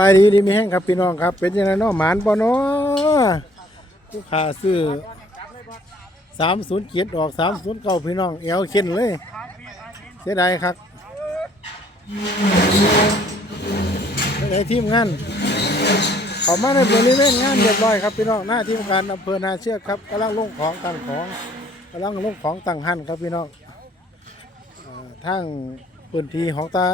มาดีดีมีแห้งครับพี่น้องครับ เป็นยังไงเนาะหมานปอนาะผู้ขาซื้อสามศูนย์เจ็ดออกสามศูนย์เก้าพี่น้องเอวเข็นเลย เสียดายครับเป็นทีมงานขามาในบริเวณงานเรียบร้อยครับพี่น้องหน้าที่การอำเภอนาเชือกครับกำลังลงของตั้งของกำลังลงของตั้งหันครับพี่น้องเอ่อทางพื้นที่ของตา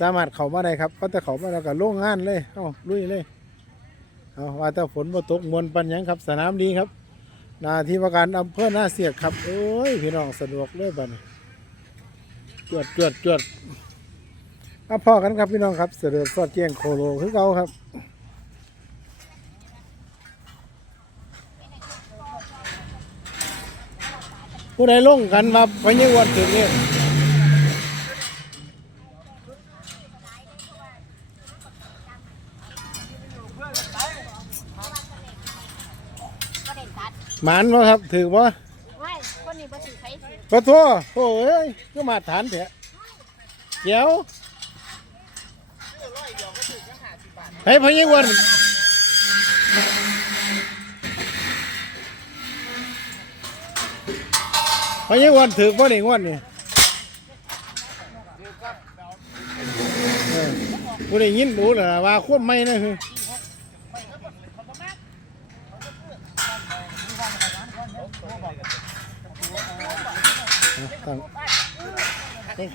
สามารถเข้ามาได้ครับก็จะเข้ามาแล้วก็โล่งงานเลยเอ้าลุยเลยเอาว่าแต่ฝนบ่ตกมวนปันหยังครับ สนามดีครับนาที่ว่าการอำเภอหน้าเสียกครับโอ้ยพี่น้องสะดวกเลยบัดนี้จวดจวดจวดเอาพ่อกันครับพี่น้องครับเสด็จสอดเจียงโคโลคือเก่าครับผู้ใดลงกันว่าพญวันถึงเนี่ย ก็เด่นตัด หมานวะครับถือว่าไม่คนนี้บ่ถือไฟสิขอโทษโอ้ยก็มาฐานเถอะเดี๋ยวให้พญิวันพญิวันถือว่าหนึ่งวันนี่เออผู้ได้ยินดูนะว่าควบไม่นะคือ ตั้ง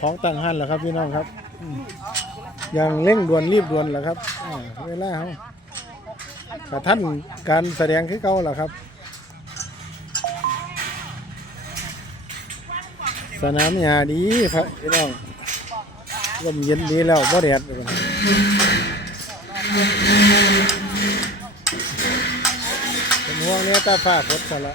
ของตั้งหันแหละครับพี่น้องครับอย่างเร่งด่วนรีบด่วนแหละครับเวลาเขากระท่านการแสดงคือเก่าแหละครับ สนามหญ้าดีครับพี่น้องลมเย็นดีแล้วบ่แดดเลยเป็นห่วงเนี้ยตาฟ้าพดซะละ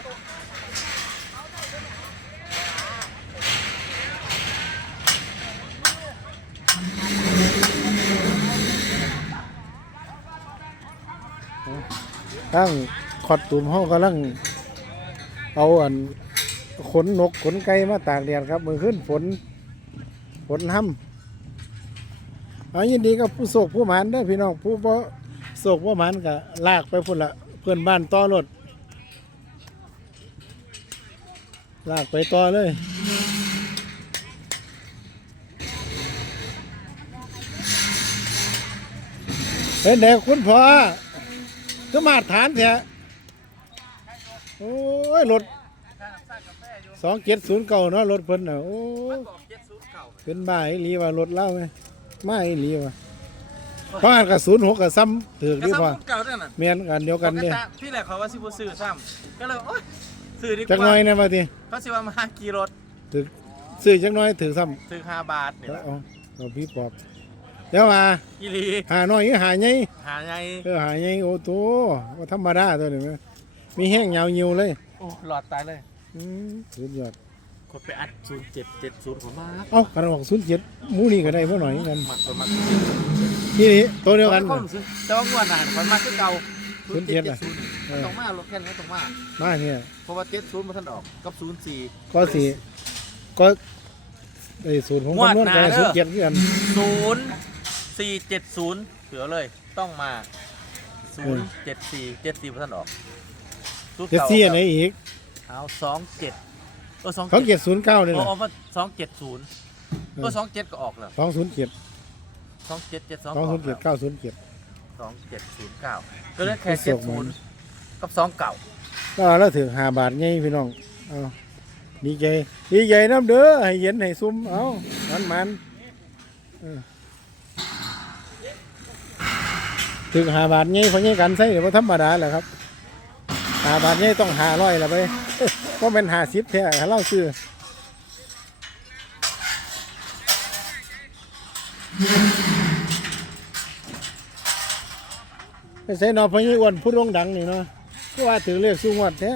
ตั้งขอดตุ่มห้องกำลังเอาอันขนนกขนไก่มาตากแดดครับมือขึ้นฝนฝนห้ำเอายินดีกับผู้โศกผู้หมานเด้อพี่น้องผู้บ่โศกผู้หมานก็ลากไปพุ่นละเพื่อนบ้านต่อรถลากไปต่อเลยเป็นเด็กคุณพ่อ ก็มาตรฐานแท้โอ้ยรถสองเจ็ดศูนย์เก่าเนาะรถเพิ่นน่ะโอ้เป็นบ้าอีหลีว่ารถเล่าไหมมาอีหลีว่ะเพราะอันกับศูนย์หกกับซ้ำถือกก็ดีกว่าซ้ำเก่าด้วยน่ะเมียนกันเดียวกันเนี่ยปติที่แรกเขาว่าสิบ่ซื้อซ้ำก็เลยโอ๊ยซื้อดีกจักหน้อว่ายนะมาทีเขาสิว่ามากี่รถถือซื้อจักหน้อยถือซ้ซื้อ5บาทำนี่เอาแหละเอาเอาพี่ปอบ เดี๋ยวมาอีหลีหาน้อยหาใหญ่หาไงเออหาใหญ่โอ้โตว่าธรรมดาตัวนี้ไหมมีแห้งยาวยิวเลยโอ้หลอดตายเลยอืมสุดยอดกดไปอัด0770ผมมากเอ้าขนาดบอกศูนย์เจ็ดมูนี่ก็ได้เพราะหน่อยกันมักประมาณที่นี่ตัวเดียวกันคน่ะนซื้อแต่ว่างวดน่ะคนมาคือเก่า07น่ะเออต้องมารถแค่นี้ต้องมามาเนี่ยเพราะว่า70บ่ทันออกกับ04 ก็สี่ก็ไอ้ศูนย์ของงวดคำนวณหน้าแต่เด้อ ศูนย์เจ็ดคือกัน 0470 เสือเลยต้องมา 074 74บ่ทันออกเจ็ดสี่อันไหนอีกเอาสองเจ็ดเออสองสองเจ็ดศูนย์เก้าเลยโอ้นะเอามาสองเจ็ดศูนย์เออสองเจ็ดก็ออกแล้วสองศูนย์เจ็ดสองเจ็ดเจ็ดสองสองศูนย์เจ็ดเก้าศูนย์เจ็ดสองเจ็ดศูนย์เก้าก็เหลือแค่ส่เจ็ดงศูมานย์กับสองเก่า ก็แล้วถึงห้าบาทไงพี่น้องเอาดีใจดีใจน้ำเด้อให้เย็นให้ซุ่มเอามันมันเออ ถึงหาบาทไงเพราะไงกันใส่เดี๋ยวธรรมดาแหละครับหาบาทไงต้องหาร้อยละไปก็เป็นหาสิบแท้ถ้าเราซื้อใส่นอพญอ้วนผู้โด่งดังนี่เนาะก็ว่าถือเลขสูงวัดแท้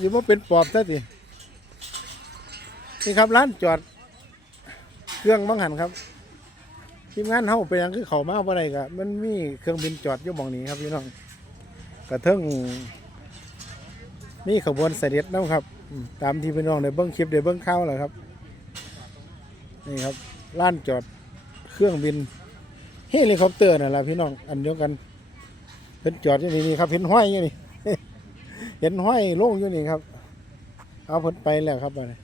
สิว่าเป็นปอบซะสินี่ครับร้านจอดเครื่องบังหันครับ ทีมงานเฮาไปยังคือเขามาบ่ได้ก็มันมีเครื่องบินจอดอยู่หมองนี้ครับพี่น้องกระเทิงมีขบวนเสด็จนะครับ ตามที่พี่น้องได้เบิ่งคลิปได้เบิ่งข่าวแหละครับ นี่ครับร้านจอดเครื่องบินเฮลิคอปเตอร์นั่นแหละพี่น้องอันเดียวกันเพิ่นจอดอยู่นี่นี่ครับเห็นห้อยอยู่นี่เห็นห้อยโล่งอยู่นี่ครับ เอาเพิ่นไปแล้วครับบัดนี้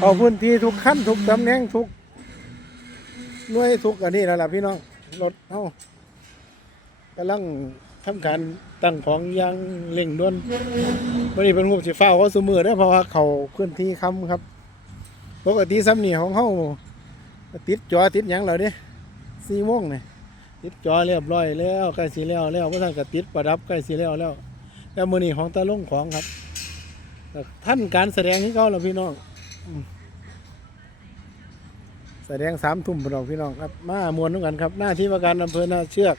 เอาพื้นที่ทุกขั้นทุกตำแหน่งทุกหน่วยทุกอันนี้นั่นแหละพี่น้องรถเฮากำลังทำการตั้งของยางเร่งด่วนวันนี้เป็นงูสิฟ้าเขาสมือได้เพราะว่าเขาเคลื่อนที่คำครับปกติซ้ำนี่ของเขาติดจอติดยังแล้วเด้สี่โมงเนี่ยติดจอเรียบร้อยแล้วใกล้สีแล้วแล้วพ่ท่านก็ติดประดับใกล้สีแล้วแล้วแล้วมือนี้ของตาลุ่งของครับท่านการแสดงที่เขาแล้วพี่น้อง แสดงสามทุ่มพี่น้องพี่น้องครับมามวนด้วยกันครับ หน้าที่ว่าการอำเภอหน้าเชือก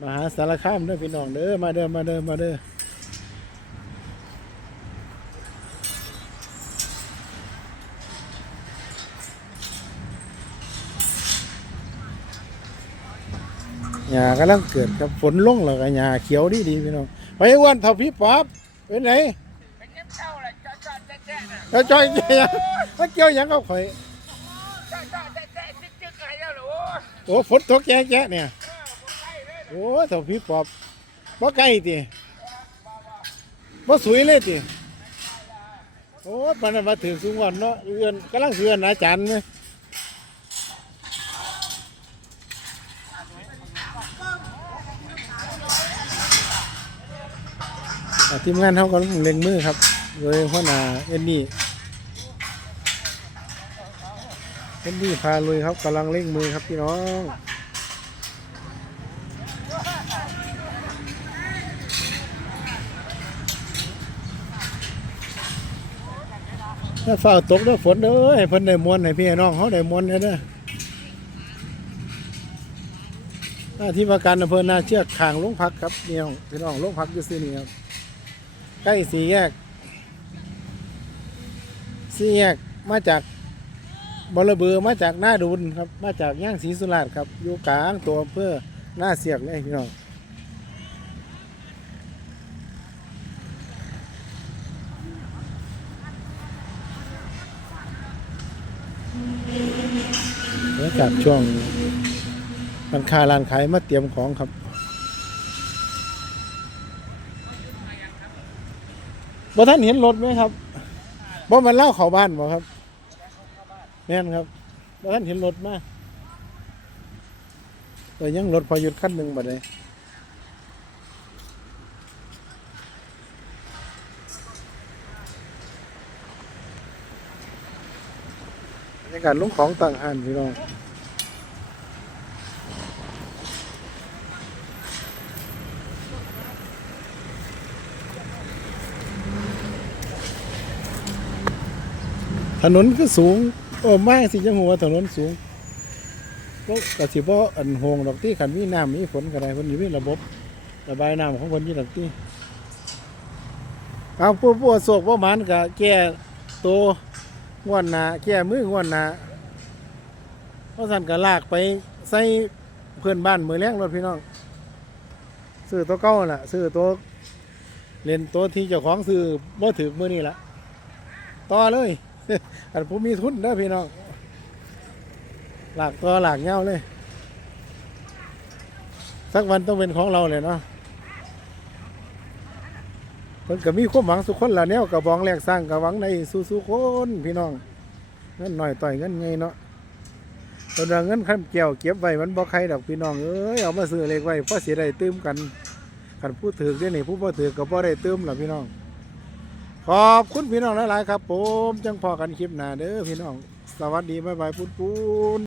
มหาสารคามเด้อพี่น้องเด้อมาเด้อมาเด้อมาเด้อหญ้ากำลังเกิดครับฝนลงแล้วก็หญ้าเขียวดีดีพี่น้องไปอ้วนเท่าพี่ป๊อบเป็นไหน แล้วจอยเกี่ยวมันเกี่ยวยังกับข่อยโอ้ฝนตกแจ๊ะๆเนี่ยโอ้เท่าพี่ป๊อบบ่ไกลติบ่สวยเลยติโอ้ปานนั้นมาถึงสูงวันเนาะเอื้อนกำลังเอื้อนอาจารย์เนี่ยอ่าทีมงานเขาก็เล็งมือครับ โดยหัวหน้าเอ็นนี่เอ็นนี่พาลุยครับกำลังเล่งมือครับพี่น้องถ้าฝ้าตกเด้อฝนเด้อให้เพิ่นได้มวนให้พี่น้องเขาได้มวนเด้อเด้อหน้าที่ว่าการอำเภอนาเชือกขางลงพักครับพี่น้องพี่น้องลงพักอยู่ซี่นี่ครับใกล้สี่แยก สี่แยกมาจากบลเบือมาจากหน้าดุนครับ มาจากย่างศรีสุราษฎร์ครับ อยู่กลางตัวอำเพื่อหน้าเสียกเลยพี่น้องบรรยากาศช่วงร้านค้าร้านขายมาเตรียมของครับบ่ท่านเห็นรถไหมครับ บ่มันเล่าเขาบ้านบ่ครับแม่นครับท่านเห็นรถมาแต่ยังรถพอหยุดขั้นหนึ่งบัดเลยในการลงของต่างหันพี่น้อง ถนนคือสูง โอ้ไม่สิจังหัวถนนสูงก็กระสิบ่อันโหงดอกที่ขันมีน้ำมีฝนก็ได้เพิ่นอยู่มีระบบระบายน้ำของเพิ่นอยู่ดอกที่เอาผู้ผู้โศกบ่หมันก็แก้ตัวง่วนหนาแก้มือง่วนหนาเพราะสั่นก็ลากไปใส่เพื่อนบ้านมือแรงรถพี่น้องซื้อตัวเก่าน่ะซื้อตัวเล่นตัวที่เจ้าของซื้อบ่ถือมือนี่ละต่อเลย อันผมมีทุนเด้อพี่น้อง หลากตัวหลากเงาเลย สักวันต้องเป็นของเราเลยเนาะเพิ่นก็มีความหวังสุขคนละแนวกระบองแรกสร้างกระหวังในสู้สุคนพี่น้องเงินหน่อยต่อยเงินไงเนาะตอนเงินขั้นเกี่ยวเก็บไว้มันบ่ใครดอกพี่น้องเอ้ยเอามาซื้อเลขไว้เพราะเสิได้ตื้มกันขันผู้ถือได้นี่ผู้บ่ถือก็บ่ได้ตื้มหรอพี่น้อง ขอบคุณพี่น้องหลาย ๆ ครับ ผม จังพอกันคลิปหน้าเด้อพี่น้อง สวัสดี บ๊ายบายปุ้นปุ้น